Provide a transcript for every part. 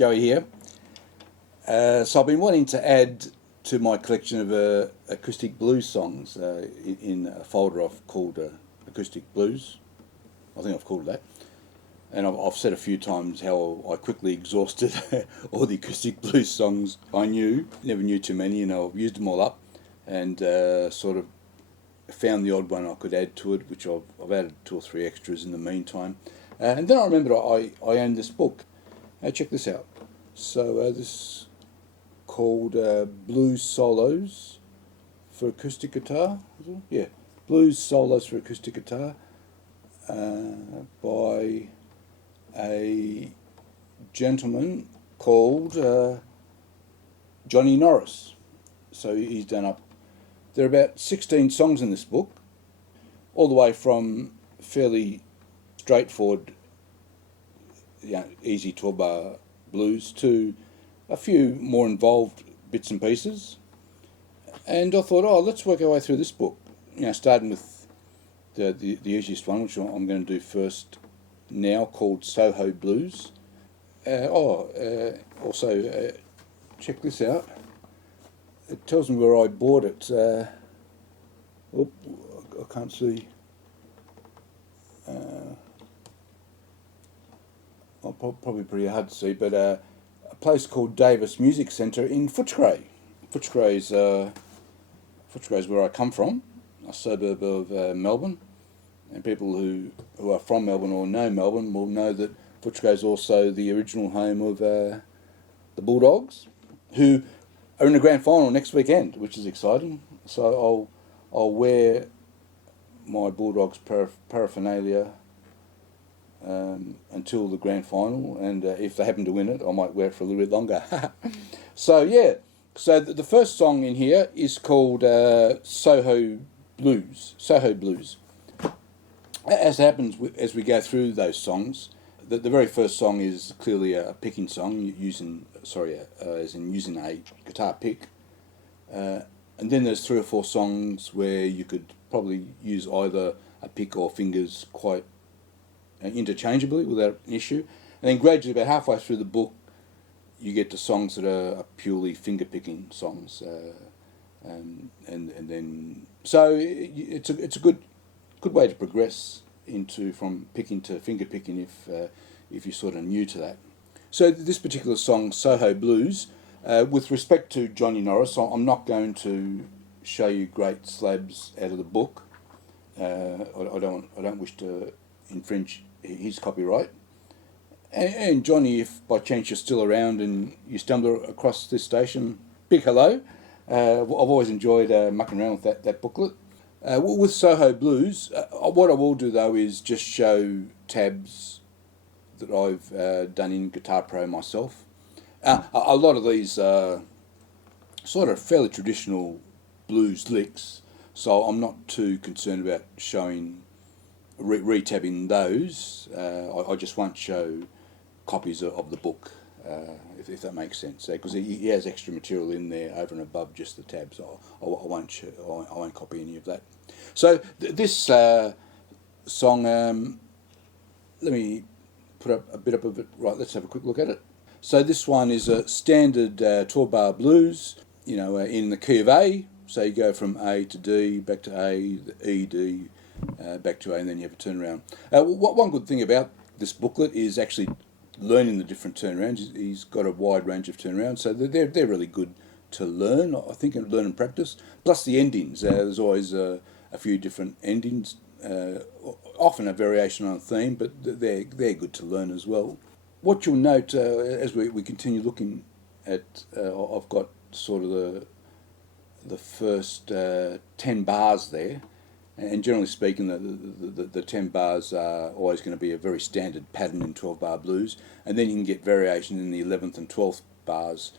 Joey here. So I've been wanting to add to my collection of acoustic blues songs in a folder I've called Acoustic Blues. I think I've called it that. And I've said a few times how I quickly exhausted all the acoustic blues songs I knew. Never knew too many, I've used them all up and sort of found the odd one I could add to it, which I've added 2 or 3 extras in the meantime. And then I remembered I owned this book. Check this out. So this is called Blues Solos for Acoustic Guitar. Yeah, Blues Solos for Acoustic Guitar by a gentleman called Johnny Norris. So he's done up. There are about 16 songs in this book, all the way from fairly straightforward, easy 12-bar blues to a few more involved bits and pieces. And I thought, let's work our way through this book. Starting with the easiest one, which I'm going to do first now, called Soho Blues. Also, check this out. It tells me where I bought it. I can't see. Probably pretty hard to see, but a place called Davis Music Centre in Footscray. Footscray's where I come from, a suburb of Melbourne. And people who are from Melbourne or know Melbourne will know that Footscray is also the original home of the Bulldogs, who are in the grand final next weekend, which is exciting. So I'll wear my Bulldogs paraphernalia until the grand final, and if they happen to win it, I might wear it for a little bit longer. So the first song in here is called Soho Blues. Soho Blues. As happens as we go through those songs, the very first song is clearly a picking song, using a guitar pick. And then there's 3 or 4 songs where you could probably use either a pick or fingers quite interchangeably without an issue. And then gradually, about halfway through the book, you get to songs that are purely finger picking songs. And then so it's a good way to progress from picking to finger picking if you're sort of new to that. So this particular song, Soho Blues, with respect to Johnny Norris, I'm not going to show you great slabs out of the book. I don't wish to infringe his copyright. And Johnny, if by chance you're still around and you stumble across this station, big hello. I've always enjoyed mucking around with that booklet. With Soho Blues, what I will do though is just show tabs that I've done in Guitar Pro myself. A lot of these are sort of fairly traditional blues licks, so I'm not too concerned about showing re-tabbing those. I just won't show copies of the book, if that makes sense, because he has extra material in there over and above just the tabs. I won't copy any of that. So this song, let me put up a bit of it. Right, let's have a quick look at it. So this one is a standard 12-bar blues, in the key of A. So you go from A to D, back to A, E, D, back to A, and then you have a turnaround. One good thing about this booklet is actually learning the different turnarounds. He's got a wide range of turnarounds, so they're really good to learn, I think, and learn and practice. Plus the endings. There's always a few different endings, often a variation on a theme, but they're good to learn as well. What you'll note as we continue looking at, I've got sort of the first 10 bars there, and generally speaking, the 10 bars are always going to be a very standard pattern in 12-bar blues, and then you can get variation in the 11th and 12th bars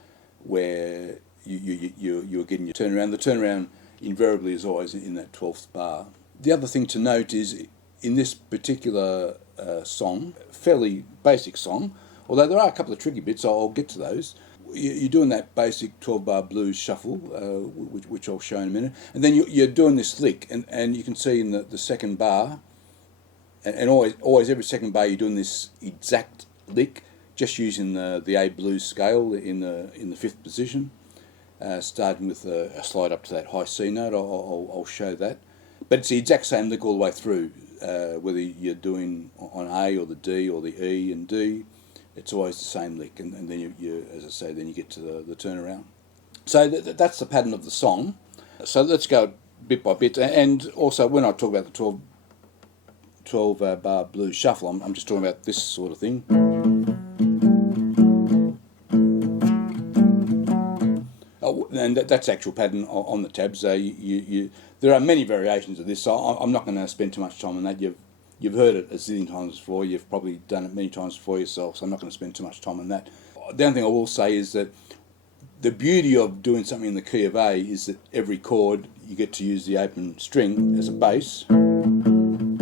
where you're getting your turnaround. The turnaround invariably is always in that 12th bar. The other thing to note is in this particular song, fairly basic song, although there are a couple of tricky bits, I'll get to those. You're doing that basic 12-bar blues shuffle, which I'll show in a minute, and then you're doing this lick, and you can see in the second bar, and always every second bar you're doing this exact lick, just using the A blues scale in the fifth position, starting with a slide up to that high C note. I'll show that, but it's the exact same lick all the way through, whether you're doing on A or the D or the E and D. It's always the same lick, and then you, as I say, then you get to the turnaround. So that's the pattern of the song. So let's go bit by bit, and also when I talk about the 12 bar blues shuffle, I'm just talking about this sort of thing. And that's actual pattern on the tabs. There are many variations of this, so I'm not going to spend too much time on that. You've heard it a zillion times before. You've probably done it many times before yourself, so I'm not going to spend too much time on that. The only thing I will say is that the beauty of doing something in the key of A is that every chord you get to use the open string as a bass, and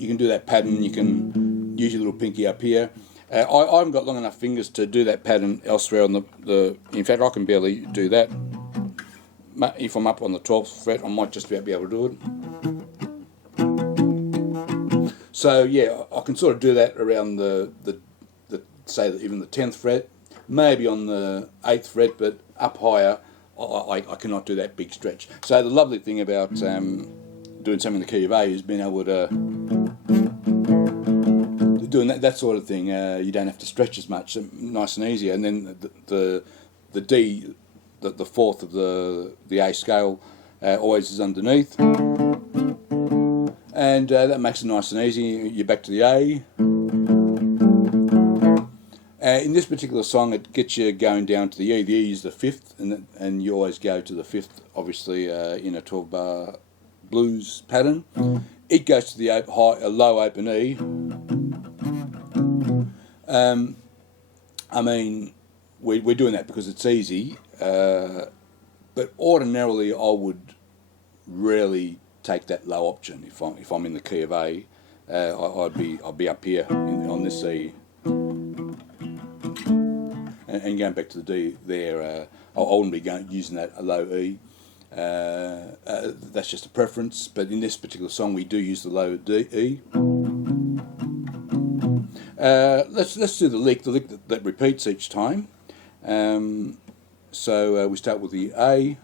you can do that pattern. You can use your little pinky up here. I haven't got long enough fingers to do that pattern elsewhere on the. In fact, I can barely do that. If I'm up on the 12th fret, I might just about be able to do it. So yeah, I can sort of do that around the say even the 10th fret, maybe on the 8th fret, but up higher, I cannot do that big stretch. So the lovely thing about doing something in the key of A is being able to doing that sort of thing. You don't have to stretch as much, nice and easy. And then the D, the fourth of the A scale, always is underneath. And that makes it nice and easy. You're back to the A. In this particular song, it gets you going down to the E. The E is the fifth, and you always go to the fifth, obviously, in a 12-bar blues pattern. It goes to the low open E. I mean, we're doing that because it's easy, but ordinarily I would rarely take that low option if I'm in the key of A. I'd be up here on this E, and going back to the D there. I wouldn't be using that a low E. That's just a preference, but in this particular song we do use the low D E. Let's do the lick that repeats each time. So we start with the A.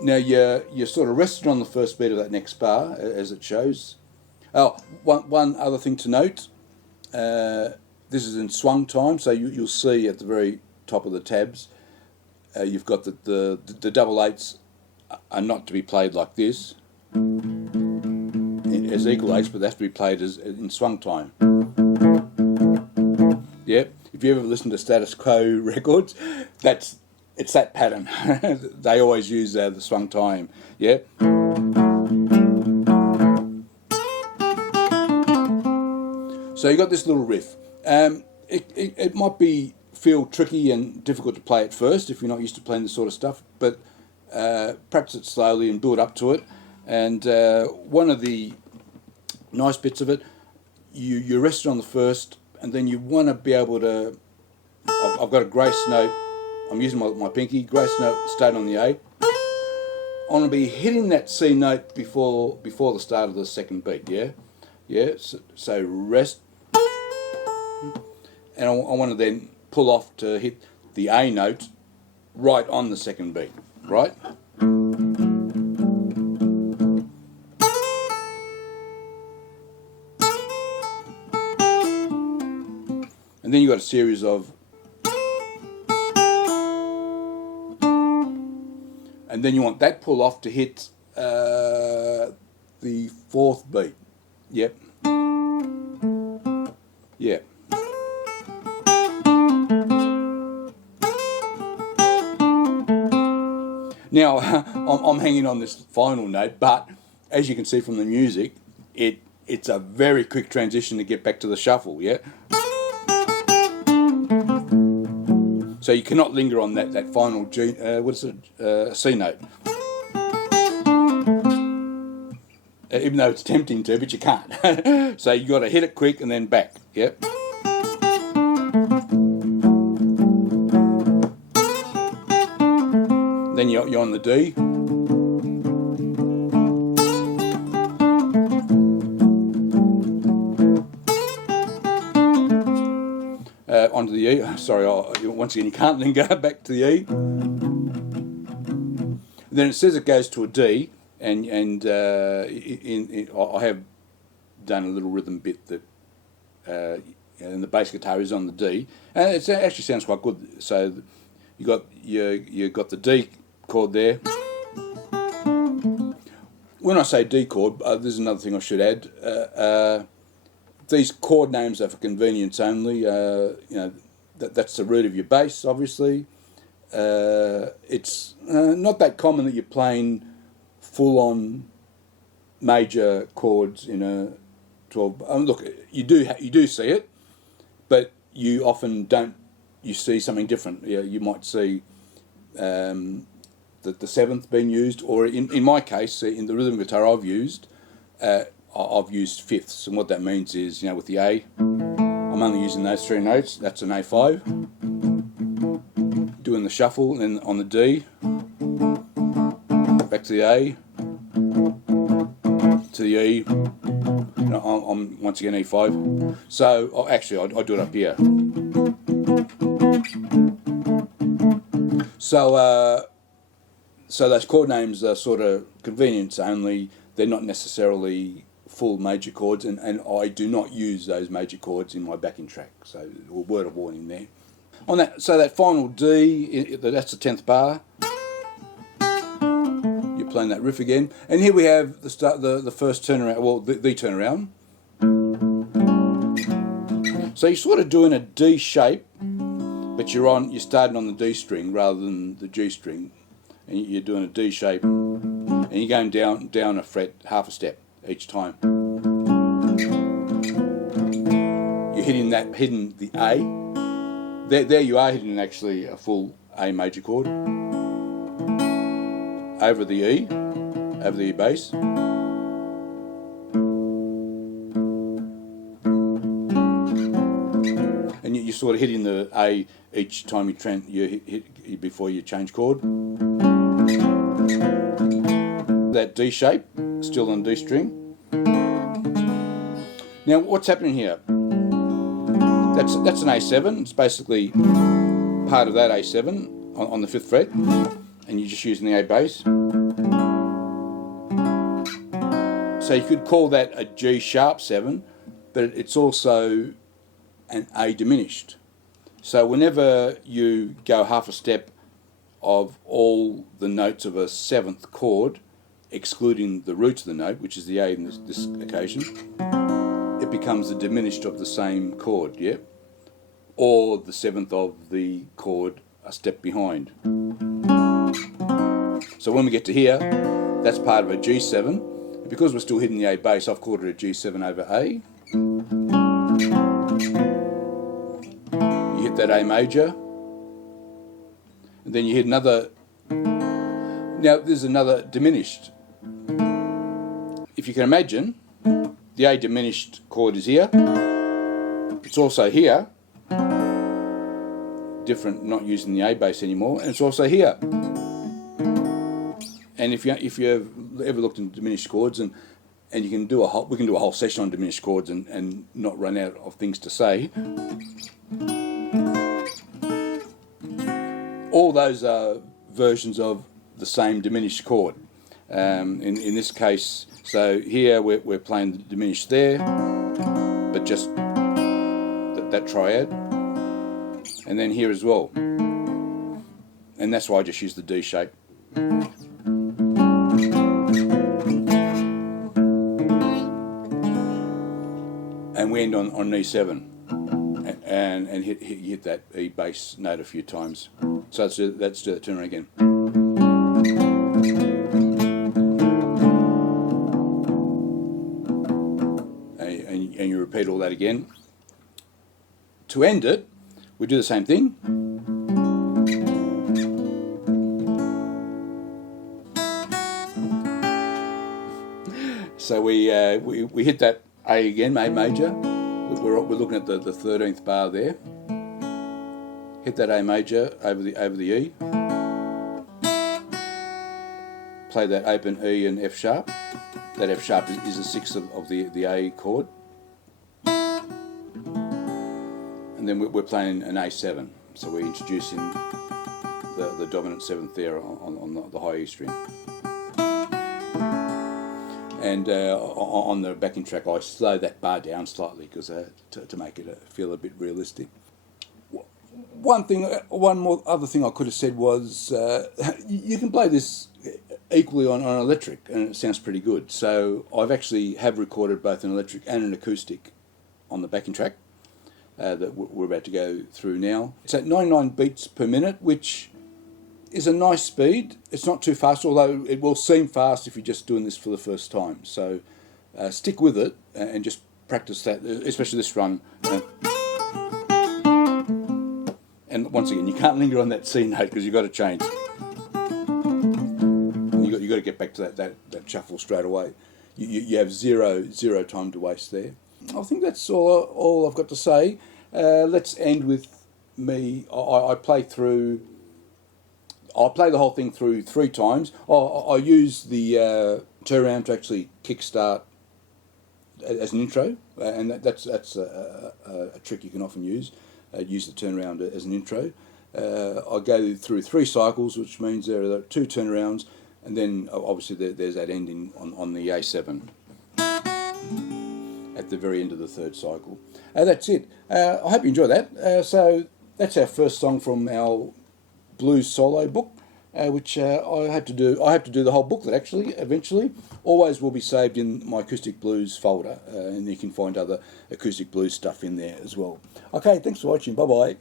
Now you're sort of rested on the first beat of that next bar as it shows. Oh, one other thing to note. This is in swung time, so you'll see at the very top of the tabs, you've got the double eights are not to be played like this as equal eights, but they have to be played as in swung time. Yeah, if you ever listen to Status Quo records, it's that pattern. They always use the swung time. Yeah. So you got this little riff. It might feel tricky and difficult to play at first if you're not used to playing this sort of stuff, but practice it slowly and build up to it. And one of the nice bits of it, you rest it on the first, and then you want to be able to. I've got a grace note. I'm using my pinky. Grace note stayed on the A. I want to be hitting that C note before the start of the second beat. Yeah, yeah. So rest. And I want to then pull off to hit the A note right on the second beat, right? And then you've got a series of, and then you want that pull off to hit the fourth beat. Yep. Yeah. Now, I'm hanging on this final note, but as you can see from the music, it's a very quick transition to get back to the shuffle, yeah? So you cannot linger on that final G, C note. Even though it's tempting to, but you can't. So you got to hit it quick and then back, yeah? Then you're on the D. onto the E. Sorry, once again you can't then go back to the E. Then it says it goes to a D, and I have done a little rhythm bit that, and the bass guitar is on the D, and it actually sounds quite good. So you got the D chord there. When I say D chord, there's another thing I should add. These chord names are for convenience only. That's the root of your bass, obviously. It's not that common that you're playing full-on major chords in a 12. Look, you do see it, but you often don't. You see something different. You might see the seventh being used, or in my case, in the rhythm guitar I've used fifths, and what that means is, with the A, I'm only using those three notes. That's an A5. Doing the shuffle, and then on the D, back to the A, to the E. I'm once again E5. So actually, I do it up here. So those chord names are sort of convenience only. They're not necessarily full major chords, and I do not use those major chords in my backing track. So a word of warning there. On that, so that final D, that's the 10th bar. You're playing that riff again, and here we have the start, the first turnaround. Well, the turnaround. So you're sort of doing a D shape, but you're starting on the D string rather than the G string, and you're doing a D shape, and you're going down a fret, half a step each time. You're hitting the A. There you are hitting actually a full A major chord over the E bass. And you're sort of hitting the A each time you hit before you change chord. That D shape, still on D string. Now what's happening here? That's an A7. It's basically part of that A7 on the 5th fret, and you're just using the A bass. So you could call that a G sharp 7, but it's also an A diminished. So whenever you go half a step of all the notes of a 7th chord, excluding the root of the note, which is the A in this occasion, it becomes the diminished of the same chord, yeah? Or the 7th of the chord a step behind. So when we get to here, that's part of a G7. And because we're still hitting the A bass, I've called it a G7 over A. You hit that A major, and then you hit another. Now there's another diminished. If you can imagine, the A diminished chord is here. It's also here. Different, not using the A bass anymore, and it's also here. And if you've ever looked into diminished chords, and we can do a whole session on diminished chords and not run out of things to say. All those are versions of the same diminished chord. In this case, so here we're playing the diminished there, but just that triad, and then here as well. And that's why I just use the D shape. And we end on E7, and hit that E bass note a few times. So let's do that turnaround again. And you repeat all that again. To end it, we do the same thing. So we hit that A again, A major. We're looking at the 13th bar there. Hit that A major over the E. Play that open E and F sharp. That F sharp is the 6th of the A chord. and then we're playing an A7, so we're introducing the dominant 7th there on the high E string. And on the backing track I slow that bar down slightly because to make it feel a bit realistic. One more other thing I could have said was you can play this equally on electric and it sounds pretty good. So I've actually have recorded both an electric and an acoustic on the backing track that we're about to go through now. It's at 99 beats per minute, which is a nice speed. It's not too fast, although it will seem fast if you're just doing this for the first time. So stick with it and just practice that, especially this run. And once again, you can't linger on that C note because you've got to change. You've got to get back to that shuffle straight away. You have zero time to waste there. I think that's all I've got to say. Let's end with me. I play through. I'll play the whole thing through 3 times. I use the turnaround to actually kickstart as an intro, and that's a trick you can often use. Use the turnaround as an intro. I go through 3 cycles, which means there are 2 turnarounds, and then obviously there's that ending on the A7 at the very end of the 3rd cycle. That's it. I hope you enjoy that. So that's our first song from our blues solo book, which I hope to do. I hope to do the whole booklet actually eventually. Always will be saved in my Acoustic Blues folder, and you can find other acoustic blues stuff in there as well. Okay, thanks for watching. Bye bye.